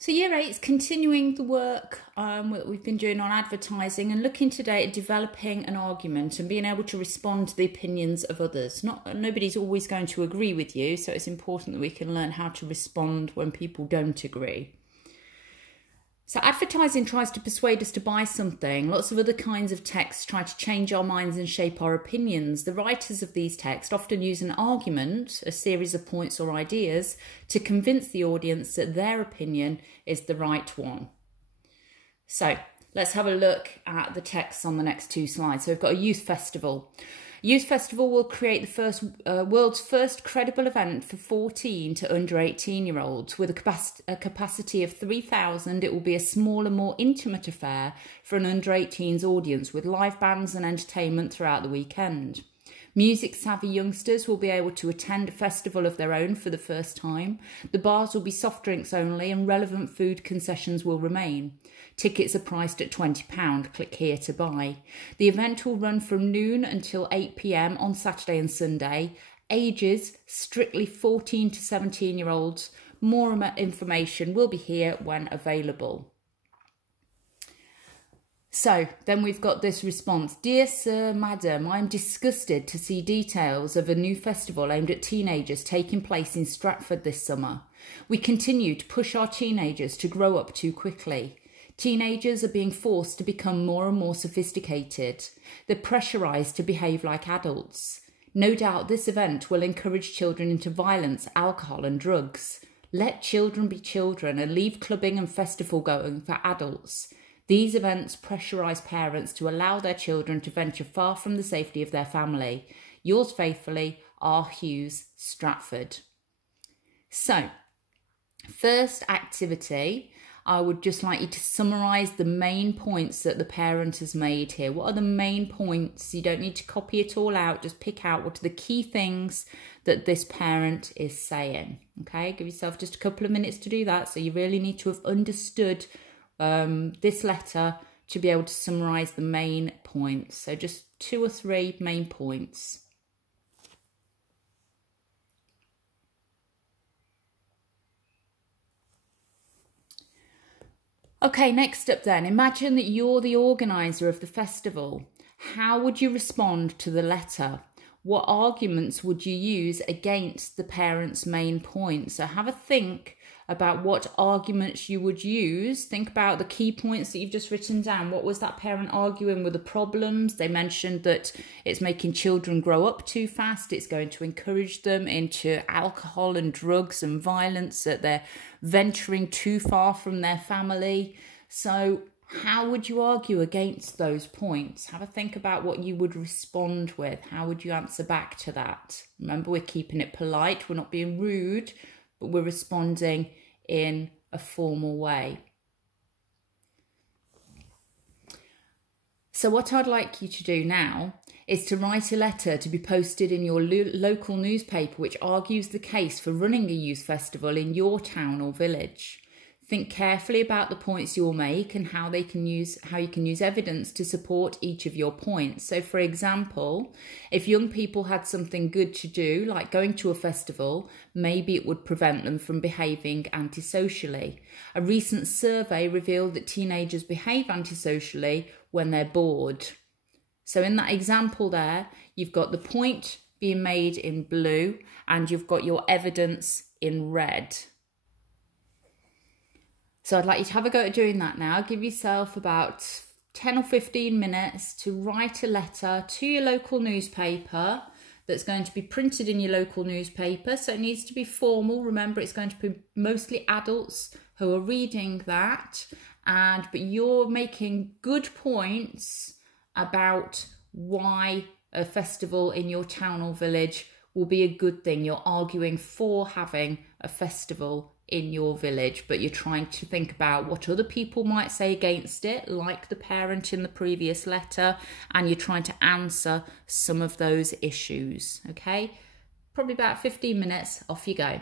So Year 8 is continuing the work that we've been doing on advertising and looking today at developing an argument and being able to respond to the opinions of others. Nobody's always going to agree with you, so it's important that we can learn how to respond when people don't agree. So advertising tries to persuade us to buy something. Lots of other kinds of texts try to change our minds and shape our opinions. The writers of these texts often use an argument, a series of points or ideas, to convince the audience that their opinion is the right one. So let's have a look at the texts on the next two slides. So we've got a youth festival. Youth Festival will create the world's first credible event for 14 to under 18-year-olds. With a capacity of 3,000, it will be a smaller, more intimate affair for an under 18s audience with live bands and entertainment throughout the weekend. Music-savvy youngsters will be able to attend a festival of their own for the first time. The bars will be soft drinks only and relevant food concessions will remain. Tickets are priced at £20. Click here to buy. The event will run from noon until 8 p.m. on Saturday and Sunday. Ages strictly 14 to 17-year-olds. More information will be here when available. So then we've got this response. Dear Sir, Madam, I am disgusted to see details of a new festival aimed at teenagers taking place in Stratford this summer. We continue to push our teenagers to grow up too quickly. Teenagers are being forced to become more and more sophisticated. They're pressurised to behave like adults. No doubt this event will encourage children into violence, alcohol and drugs. Let children be children and leave clubbing and festival going for adults. These events pressurise parents to allow their children to venture far from the safety of their family. Yours faithfully, R. Hughes, Stratford. So, first activity, I would just like you to summarise the main points that the parent has made here. What are the main points? You don't need to copy it all out. Just pick out what are the key things that this parent is saying. Okay, give yourself just a couple of minutes to do that. So you really need to have understood this letter to be able to summarise the main points. So just 2 or 3 main points. Okay, next up then, imagine that you're the organiser of the festival. How would you respond to the letter? What arguments would you use against the parent's main points? So have a think about what arguments you would use. Think about the key points that you've just written down. What was that parent arguing with the problems? They mentioned that it's making children grow up too fast. It's going to encourage them into alcohol and drugs and violence, that they're venturing too far from their family. So how would you argue against those points? Have a think about what you would respond with. How would you answer back to that? Remember, we're keeping it polite. We're not being rude, but we're responding in a formal way. So what I'd like you to do now is to write a letter to be posted in your local newspaper which argues the case for running a youth festival in your town or village. Think carefully about the points you'll make and how you can use evidence to support each of your points. So for example, if young people had something good to do, like going to a festival, maybe it would prevent them from behaving antisocially. A recent survey revealed that teenagers behave antisocially when they're bored. So in that example there, you've got the point being made in blue and you've got your evidence in red. So I'd like you to have a go at doing that now. Give yourself about 10 or 15 minutes to write a letter to your local newspaper that's going to be printed in your local newspaper. So it needs to be formal. Remember, it's going to be mostly adults who are reading that. But you're making good points about why a festival in your town or village will be a good thing. You're arguing for having a festival in your village, but you're trying to think about what other people might say against it, like the parent in the previous letter, and you're trying to answer some of those issues. Okay, probably about 15 minutes. Off you go.